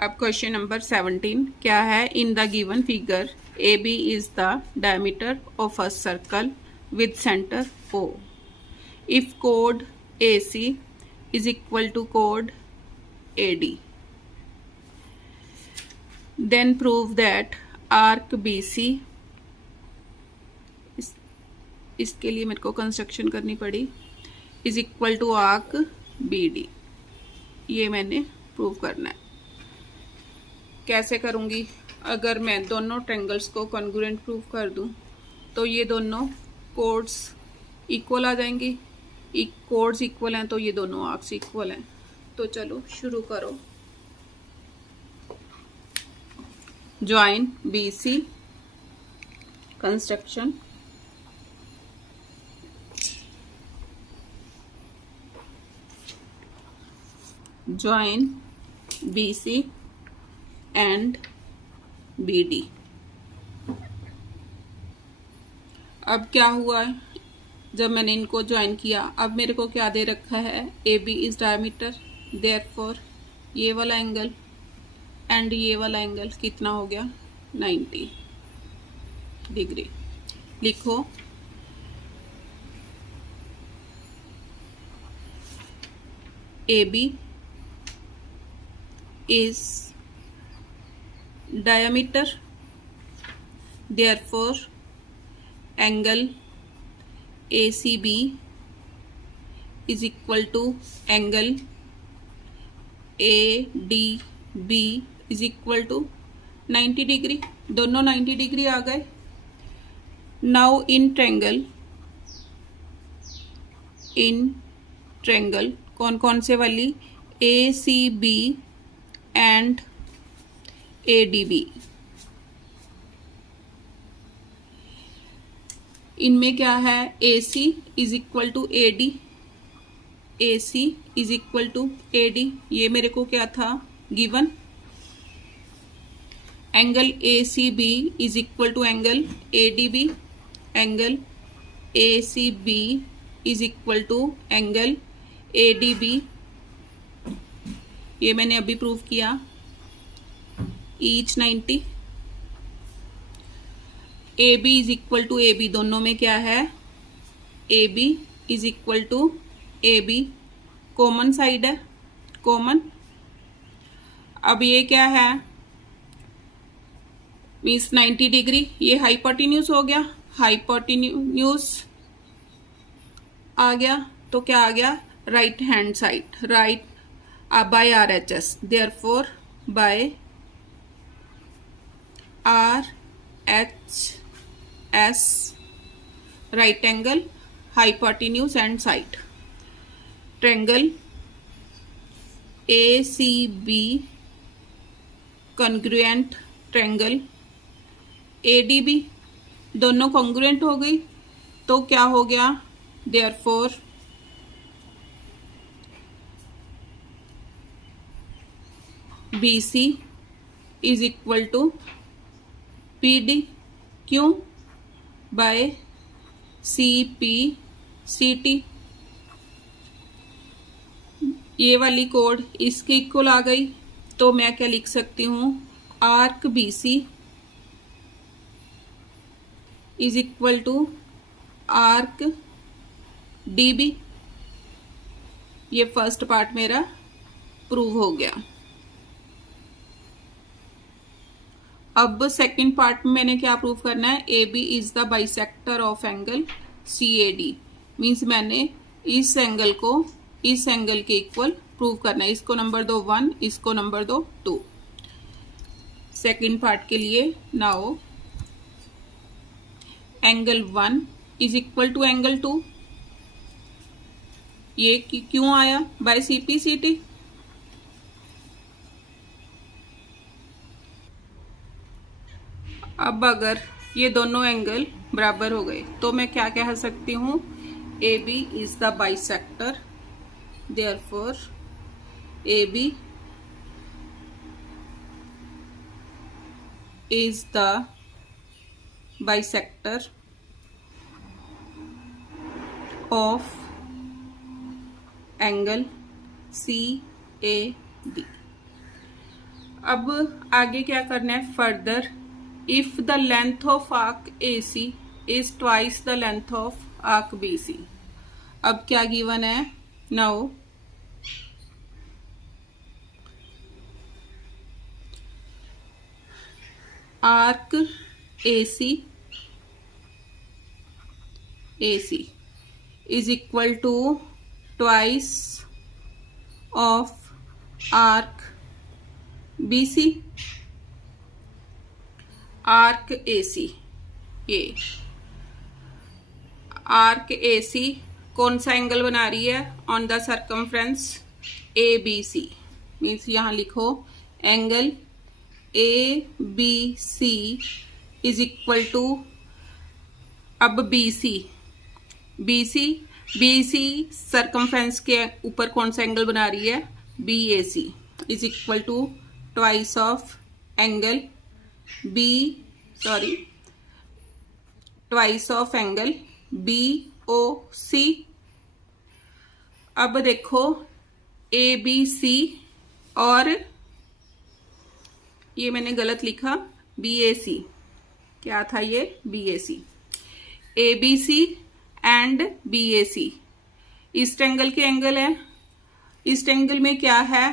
अब question number 17 क्या है? In the given figure A B is the diameter of a circle with centre O if code A C is equal to code A D then prove that arc B सी, इसके लिए मेरे को construction करनी पड़ी, is equal to arc B D. ये मैंने prove करना है। कैसे करूँगी? अगर मैं दोनों ट्रेंगल्स को कॉन्ग्रुएंट प्रूव कर दूं तो ये दोनों कोड्स इक्वल आ जाएंगी। कोड्स इक्वल हैं तो ये दोनों आर्क्स इक्वल हैं। तो चलो शुरू करो। Join B C, construction. Join B C and B D. अब क्या हुआ है? जब मैंने इनको ज्वाइन किया, अब मेरे को क्या दे रखा है? A B is diameter, therefore ये वाला एंगल एंड ये वाला एंगल कितना हो गया? 90 डिग्री। लिखो A B is diameter, therefore angle ACB is equal to angle ADB is equal to 90 degree. दोनों 90 डिग्री आ गए। नाउ इन ट्रेंगल कौन कौन से वाली? ACB and ADB। इनमें क्या है? AC is equal to AD, AC is equal to AD। ये मेरे को क्या था given? Angle ACB is equal to angle ADB, angle ACB is equal to angle ADB। ये मैंने अभी प्रूव किया। Each 90। A B is equal to A B, दोनों में क्या है? A B is equal to A B, common side है, common. अब ये क्या है? Means 90 degree. ये हाइपोटेन्यूज हो गया, हाइपोटेन्यूज आ गया तो क्या आ गया? Right hand side, right by R H S, therefore by R H S, right angle, hypotenuse and side. Triangle A C B congruent triangle A D B, दोनों congruent हो गई तो क्या हो गया? Therefore B C is equal to P D. क्यों? By C P C T. ये वाली कोड इसके इक्वल आ गई तो मैं क्या लिख सकती हूँ? Arc B C is equal to arc D B. ये फर्स्ट पार्ट मेरा प्रूव हो गया। अब सेकंड पार्ट में मैंने क्या प्रूव करना है? A B is the bisector of angle C A D. Means मैंने इस एंगल को इस एंगल के इक्वल प्रूव करना है। इसको नंबर दो 1, इसको नंबर दो 2। सेकंड पार्ट के लिए now angle 1 is equal to angle 2। ये क्यों आया? By C P C T. अब अगर ये दोनों एंगल बराबर हो गए तो मैं क्या कह सकती हूँ? A B is the bisector, therefore A B is the bisector of angle C A D. अब आगे क्या करना है further, if the length of arc A C is twice the length of arc B C. अब क्या given है, now arc AC is equal to twice of arc BC। Arc AC, ये arc AC कौन सा angle बना रही है on the circumference ABC, means यहां लिखो angle ABC is equal to, अब BC सर्कमफ्रेंस के ऊपर कौन सा एंगल बना रही है BAC is equal to twice of angle twice of angle BOC। अब देखो ABC और ये मैंने गलत लिखा BAC, क्या था ये BAC, ABC एंड BAC ईस्ट एंगल के एंगल है। ईस्ट एंगल में क्या है,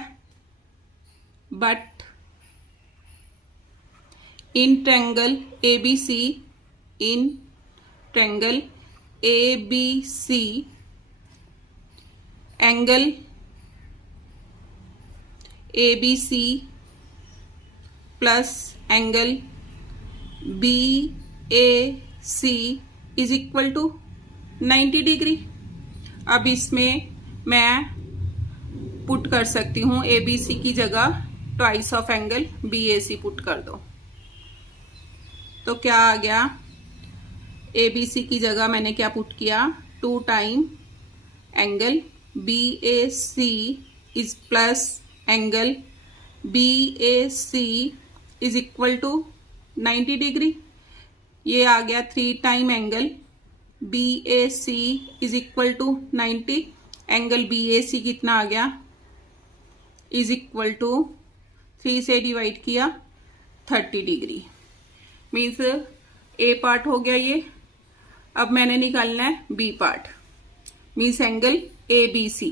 but in triangle ABC, in triangle ABC angle ABC plus angle BAC is equal to 90 degree. अब इसमें मैं पुट कर सकती हूँ ABC की जगह twice of angle BAC put कर दो, तो क्या आ गया, ABC की जगह मैंने क्या पुट किया 2 time angle BAC is plus angle BAC is equal to 90 degree. ये आ गया 3 time angle BAC is equal to 90, angle BAC कितना आ गया इज इक्वल टू 3 से डिवाइड किया 30 डिग्री, मीन्स A पार्ट हो गया ये। अब मैंने निकालना है B part, means angle ABC।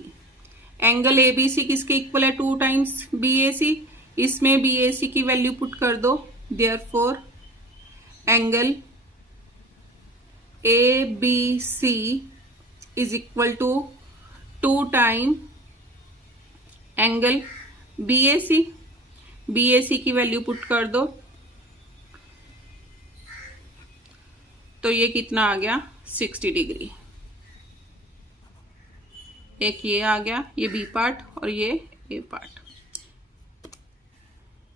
Angle ABC किसके इक्वल है 2 टाइम्स BAC, इसमें BAC की वैल्यू पुट कर दो, therefore angle ABC is equal to 2 time angle BAC की वैल्यू पुट कर दो, तो ये कितना आ गया 60 डिग्री। एक ये आ गया, ये B पार्ट और ये A पार्ट।